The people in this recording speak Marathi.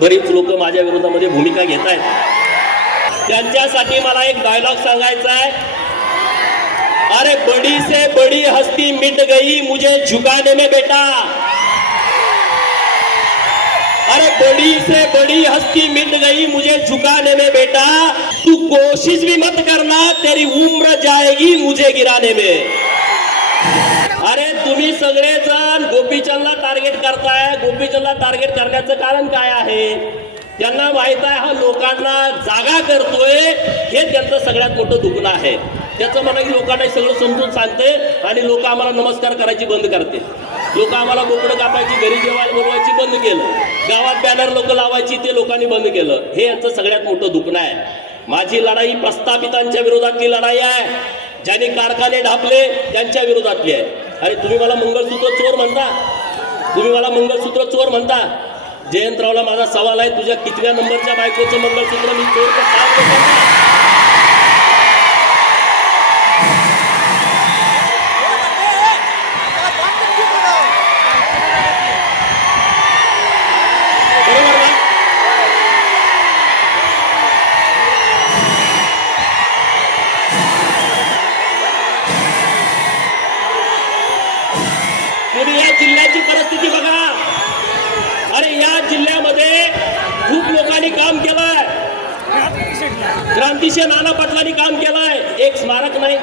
बरीच लोक माझ्या विरोधामध्ये भूमिका घेत आहेत. त्यांच्यासाठी मला एक डायलॉग सांगायचा आहे. अरे बड़ी से बड़ी हस्ती मिट गई मुझे झुकाने में बेटा. अरे बड़ी से बड़ी हस्ती मिट गई मुझे झुकाने में बेटा. तू कोशिश भी मत करना तेरी उम्र जाएगी मुझे गिराने में. अरे तुम्ही सगळेजण गोपीचंदला टार्गेट करताय. गोपीचंदला टार्गेट करण्याचं कारण काय आहे? त्यांना माहित आहे हा लोकांना जागा करतोय, हे त्यांचं सगळ्यात मोठं दुखणं आहे. त्याचं म्हणणं की लोकांना सगळं समजून सांगते आणि लोक आम्हाला नमस्कार करायची बंद करते. लोक आम्हाला बोकडं कापायची, घरी जेवायला बोलवायची बंद केलं. गावात बॅनर लोक लावायची ते लोकांनी बंद केलं. हे यांचं सगळ्यात मोठं दुखणं आहे. माझी लढाई प्रस्थापितांच्या विरोधातली लढाई आहे. ज्यांनी कारखाने ढापले त्यांच्या विरोधातली आहे. अरे तुम्ही मला मंगळसूत्र चोर म्हणता, तुम्ही मला मंगळसूत्र चोर म्हणता. जयंतरावला माझा सवाल आहे, तुझ्या कितव्या नंबरच्या बायकोचं मंगळसूत्र मी चोर तर सांग. तुम्ही या जिल्ह्याची परिस्थिती बघा. अरे या जिल्ह्यामध्ये खूप लोकांनी काम केलंय. क्रांतिसिंह नाना पाटलांनी काम केलंय. एक स्मारक नाही,